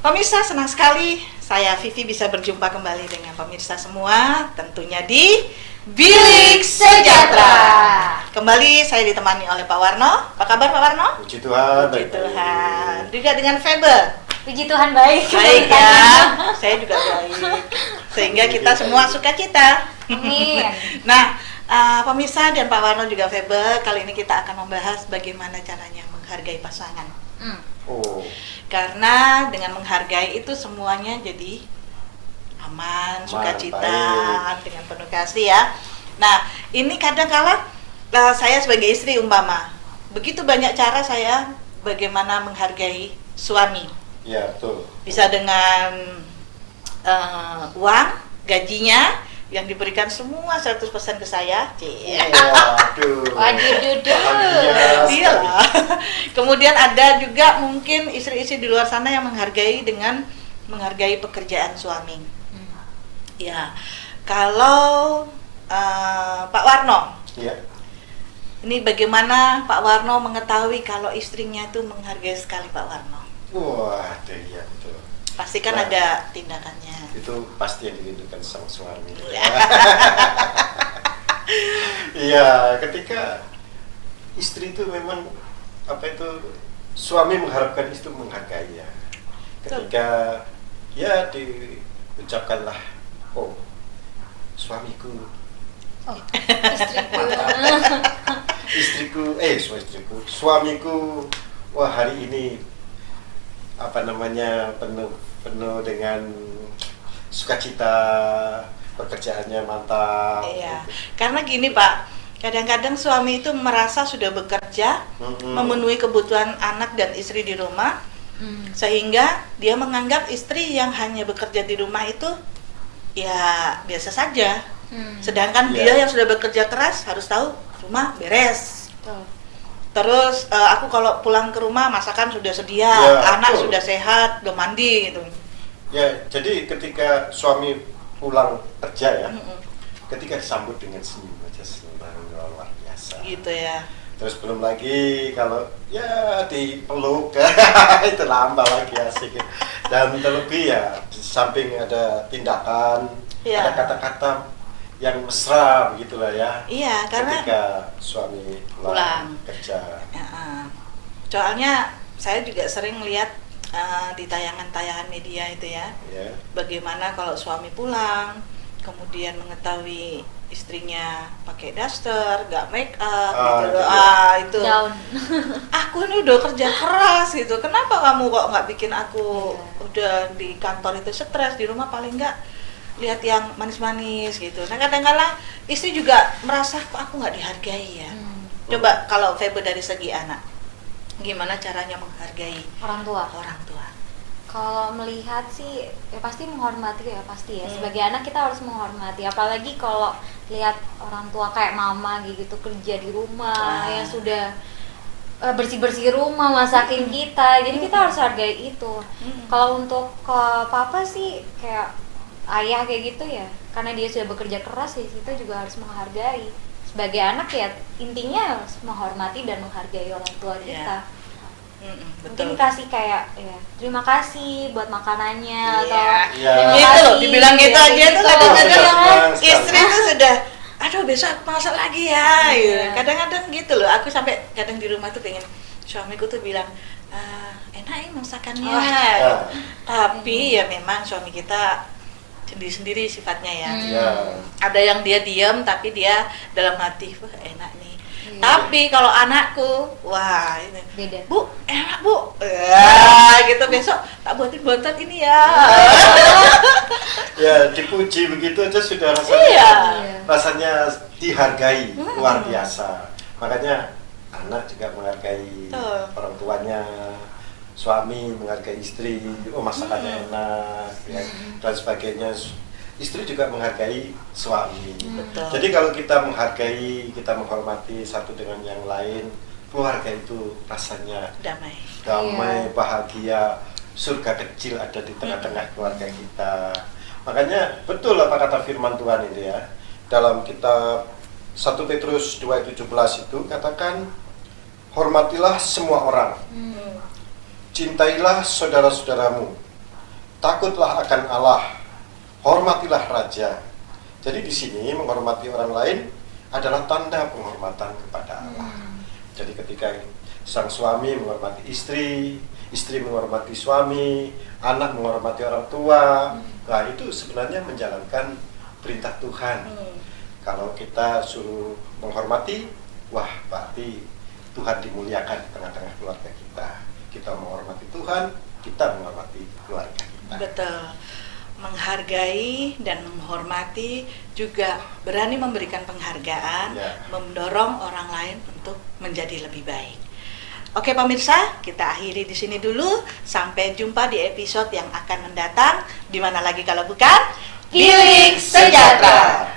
Pemirsa, senang sekali saya Vivi bisa berjumpa kembali dengan pemirsa semua, tentunya di Bilik Sejahtera. Kembali saya ditemani oleh Pak Warno. Apa kabar Pak Warno? Puji Tuhan. Puji Tuhan. Juga dengan Febe. Puji Tuhan baik. Baik ya, saya juga baik. Sehingga kita semua sukacita. Amin. Nah, pemirsa dan Pak Warno juga Febe, kali ini kita akan membahas bagaimana caranya menghargai pasangan. Oh. Karena dengan menghargai itu semuanya jadi aman, sukacita, dengan penuh kasih ya. Nah, ini kadang-kala saya sebagai istri umpama, begitu banyak cara saya bagaimana menghargai suami. Ya, betul. Bisa dengan uang, gajinya yang diberikan semua 100% ke saya. Waduh. Wajib duduk. Iya lah. Kemudian ada juga mungkin istri-istri di luar sana yang menghargai dengan menghargai pekerjaan suami. Ya, kalau Pak Warno, Iya. ini bagaimana Pak Warno mengetahui kalau istrinya itu menghargai sekali Pak Warno? Wah, iya betul. Pasti kan Nah, ada tindakannya. itu pasti yang dirindukan sama suami. Iya, ketika istri itu memang suami mengharapkan istri menghargai ya. Ketika ya diucapkanlah, oh suamiku, Istriku. suamiku, wah hari ini penuh dengan sukacita, pekerjaannya mantap. Iya, Gitu. karena gini Pak, kadang-kadang suami itu merasa sudah bekerja, memenuhi kebutuhan anak dan istri di rumah, sehingga dia menganggap istri yang hanya bekerja di rumah itu ya biasa saja. Sedangkan Iya. dia yang sudah bekerja keras harus tahu rumah beres. Terus aku kalau pulang ke rumah masakan sudah sedia, Ya, anak betul. sudah sehat, udah mandi gitu. Ya, jadi ketika suami pulang kerja ya, ketika disambut dengan senyum aja senang luar biasa. Gitu ya. Terus belum lagi kalau ya dipeluk itu lambah lagi asik. Dan terlebih ya di samping ada tindakan, Ya. ada kata-kata yang mesra begitulah ya. Iya, karena ketika suami pulang kerja. ya, soalnya saya juga sering lihat di tayangan-tayangan media itu ya, Ya. bagaimana kalau suami pulang kemudian mengetahui istrinya pakai daster, nggak make up gitu. Itu ya. Itu Down. aku ini udah kerja keras gitu, kenapa kamu kok nggak bikin aku udah di kantor itu stres, di rumah paling nggak lihat yang manis-manis gitu. Nah kadang-kala istri juga merasa kok aku nggak dihargai ya. Coba kalau Febe dari segi anak, gimana caranya menghargai Orang tua. orang tua? Kalau melihat sih ya pasti menghormati ya pasti ya. Sebagai anak kita harus menghormati. Apalagi kalau lihat orang tua kayak mama gitu kerja di rumah yang sudah bersih-bersih rumah, masakin kita. Jadi kita harus hargai itu. Kalau untuk ke papa sih kayak ayah kayak gitu ya. Karena dia sudah bekerja keras ya, kita juga harus menghargai. Sebagai anak ya intinya harus menghormati dan menghargai orang tua kita. Mungkin kasih kayak ya terima kasih buat makanannya atau Iya. terima Gitu kasih, loh, dibilang gitu aja tuh gitu. kadang-kadang Senang istri sekali. tuh sudah, aduh besok aku masak lagi ya. Gitu. Iya. Kadang-kadang gitu loh, aku sampai kadang di rumah tuh pengen suamiku tuh bilang, enak ya masakannya. Ya. Tapi ya memang suami kita sendiri-sendiri sifatnya ya. Ya. Ada yang dia diam tapi dia dalam hati, wah enak nih. Iya. Tapi kalau anakku, wah ini, Beda. Bu, enak Bu. Ya, gitu besok tak buatin bontot ini ya. Ya, dipuji begitu aja sudah rasanya. Iya. Rasanya dihargai luar biasa. Makanya anak juga menghargai Betul. orang tuanya, suami menghargai istri, oh masakannya enak ya, dan sebagainya. Istri juga menghargai suami. Betul. Jadi kalau kita menghargai, kita menghormati satu dengan yang lain, keluarga itu rasanya Damai. damai, Iya. bahagia, surga kecil ada di tengah-tengah keluarga kita. Makanya betul apa kata firman Tuhan itu ya. Dalam kitab 1 Petrus 2:17 itu katakan, hormatilah semua orang, cintailah saudara-saudaramu, takutlah akan Allah, hormatilah raja. Jadi di sini menghormati orang lain adalah tanda penghormatan kepada Allah. Jadi ketika sang suami menghormati istri, istri menghormati suami, anak menghormati orang tua, nah itu sebenarnya menjalankan perintah Tuhan. Kalau kita suruh menghormati, wah berarti Tuhan dimuliakan di tengah-tengah keluarga kita. Kita menghormati Tuhan, kita menghormati keluarga kita. Betul. Menghargai dan menghormati, juga berani memberikan penghargaan, mendorong orang lain untuk menjadi lebih baik. Oke pemirsa, kita akhiri di sini dulu. Sampai jumpa di episode yang akan mendatang. Di mana lagi kalau bukan Healing Sejahtera.